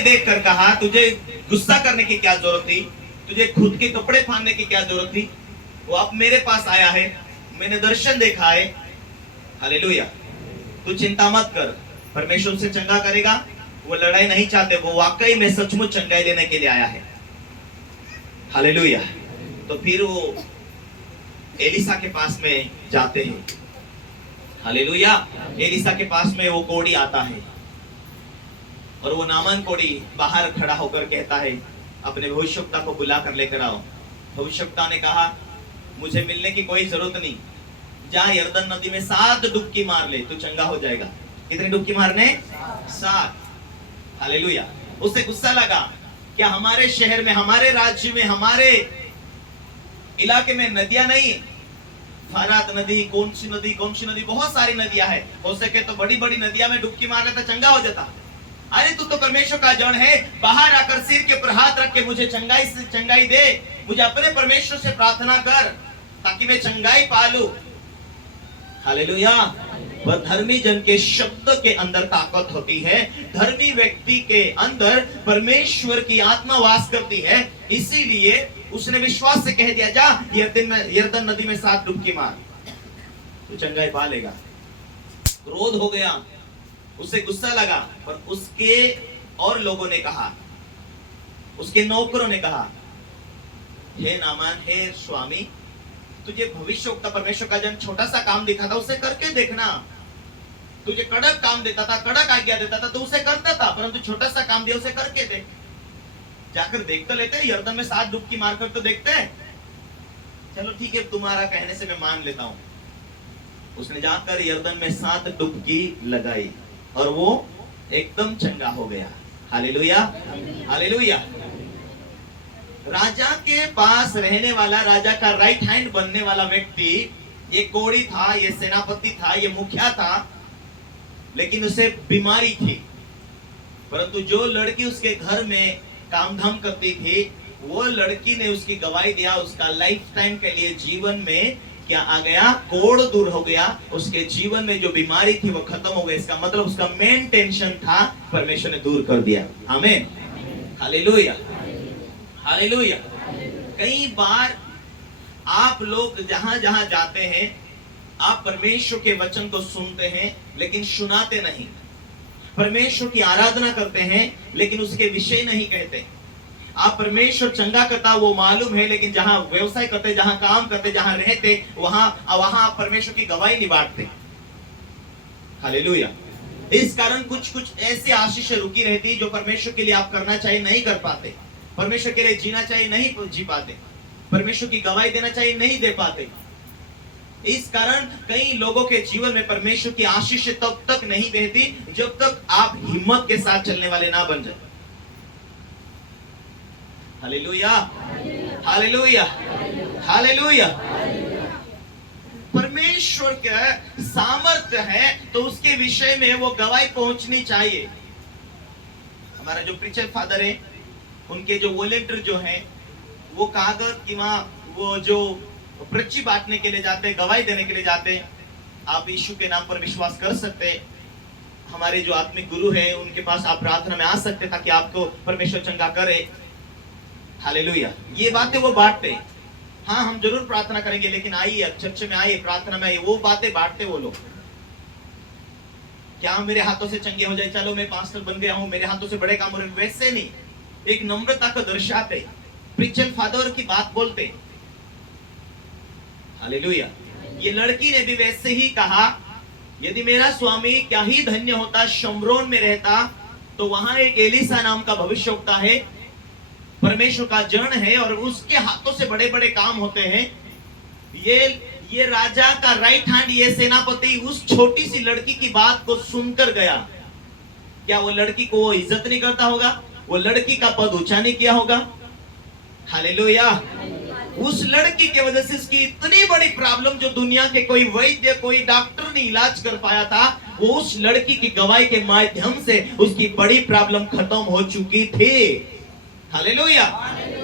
देखकर कहा, तुझे गुस्सा करने की क्या जरूरत थी, तुझे खुद के कपड़े फाड़ने की क्या जरूरत थी, वो अब मेरे पास आया है, मैंने दर्शन देखा है। हालेलुया। तू चिंता मत कर, परमेश्वर से चंगा करेगा। वो लड़ाई नहीं चाहते, वो वाकई में सचमुच चंगाई लेने के लिए आया है। हालेलुया। तो फिर वो एलिसा के पास में जाते हैं। हालेलुया। एलिसा के पास में वो कोढ़ी आता है और वो नामान कोढ़ी बाहर खड़ा होकर कहता है, अपने भविष्यवक्ता को बुला कर लेकर आओ। भविष्यवक्ता ने कहा, मुझे मिलने की कोई जरूरत नहीं, जा यरदन नदी में 7 डुबकी मार ले, तू चंगा हो जाएगा। कितनी डुबकी मारने? 7। हालेलुया। उसे गुस्सा लगा, क्या हमारे शहर में, हमारे राज्य में, हमारे इलाके में नदियां नहीं? फरात नदी, कौन सी नदी, बहुत सारी नदियां हैं। हो सके तो बड़ी बड़ी नदियां में डुबकी मार लेता, चंगा हो जाता। अरे तू तो परमेश्वर का जन है, बाहर आकर सिर के ऊपर हाथ रख के मुझे चंगाई दे, मुझे अपने परमेश्वर से प्रार्थना कर ताकि मैं चंगाई पालू। हालेलुया। वह धर्मी जन के शब्द के अंदर ताकत होती है, धर्मी व्यक्ति के अंदर परमेश्वर की आत्मा वास करती है। इसीलिए उसने विश्वास से कह दिया, जा यरदन नदी में 7 डुबकी मार, तू चंगाई पालेगा। क्रोध हो गया, उसे गुस्सा लगा, पर उसके और लोगों ने कहा, उसके नौकरों ने कहा, हे नामान, हे स्वामी, तुझे भविष्यवक्ता परमेश्वर का जन छोटा सा काम दिखा था, उसे करके देखना। तुझे कड़क काम देता था, कड़क आज्ञा देता था, तो उसे करता था, परंतु छोटा सा काम दिया, उसे करके देख। जाकर देख तो लेते, यरदन में 7 डुबकी मारकर तो देखते हैं। चलो ठीक है, तुम्हारा कहने से मैं मान लेता हूं। उसने जाकर यरदन में 7 डुबकी लगाई और वो एकदम चंगा हो गया। Hallelujah, hallelujah. राजा के पास रहने वाला, राजा का राइट हैंड बनने वाला व्यक्ति, ये कोढ़ी था, ये सेनापति था, ये मुखिया था, लेकिन उसे बीमारी थी। परंतु जो लड़की उसके घर में काम धाम करती थी, वो लड़की ने उसकी गवाही दिया। उसका लाइफ टाइम के लिए जीवन में क्या आ गया? कोढ़ दूर हो गया। उसके जीवन में जो बीमारी थी वो खत्म हो गई। इसका मतलब उसका मेन टेंशन था, परमेश्वर ने दूर कर दिया। आमीन, हालेलुया, हालेलुया। कई बार आप लोग जहां जहां जाते हैं, आप परमेश्वर के वचन को सुनते हैं लेकिन सुनाते नहीं। परमेश्वर की आराधना करते हैं लेकिन उसके विषय नहीं कहते। आप परमेश्वर चंगा करता वो मालूम है, लेकिन जहां व्यवसाय करते, जहां काम करते, जहां रहते, वहां आप परमेश्वर की गवाही नहीं बांटते। हालेलुया। इस कारण कुछ ऐसी आशीष रुकी रहती जो परमेश्वर के लिए आप करना चाहिए नहीं कर पाते, परमेश्वर के लिए जीना चाहिए नहीं जी पाते, परमेश्वर की गवाही देना चाहिए नहीं दे पाते। इस कारण कई लोगों के जीवन में परमेश्वर की आशीष तब तक नहीं बहती जब तक आप हिम्मत के साथ चलने वाले ना बन जाए। Hallelujah, hallelujah, hallelujah. परमेश्वर का सामर्थ्य है तो उसके विषय में वो गवाही पहुंचनी चाहिए। हमारा जो प्रीचर फादर है, उनके जो वॉलंटियर जो हैं, वो कागज कि वो जो पर्ची बांटने के लिए जाते हैं, गवाही देने के लिए जाते हैं। आप यीशु के नाम पर विश्वास कर सकते हैं। हमारे जो आत्मिक गुरु हैं, उनके पास आप प्रार्थना में आ सकते हैं ताकि आपको परमेश्वर चंगा करे। हालेलुया। ये बातें वो बांटते हैं। हाँ, हम जरूर प्रार्थना करेंगे, लेकिन आइए चर्च में आइए, प्रार्थना में आइए, वो बातें बांटते वो लोग। क्या मेरे हाथों से चंगे हो जाए, चलो मैं पास्टर बन गया हूं, मेरे हाथों से बड़े काम हो रहे, वैसे नहीं। एक नम्रता को दर्शाते, प्रीचर फादर की बात बोलते। हालेलुया। ये लड़की ने भी वैसे ही कहा, यदि मेरा स्वामी क्या ही धन्य होता, शमरोन में रहता, तो वहां एक एलिसा नाम का भविष्यवक्ता है, परमेश्वर का जन है, और उसके हाथों से बड़े बड़े काम होते हैं। ये राजा का राइट हैंड, ये सेनापति उस छोटी सी लड़की की बात को सुनकर गया। क्या वो लड़की को वो इज्जत नहीं करता होगा? वो लड़की का पद ऊंचा नहीं किया होगा? हालेलुया। उस लड़की के वजह से इसकी इतनी बड़ी प्रॉब्लम, जो दुनिया के कोई वैद्य, कोई डॉक्टर नहीं इलाज कर पाया था, वो उस लड़की की गवाही के माध्यम से उसकी बड़ी प्रॉब्लम खत्म हो चुकी थी। हालेलुया।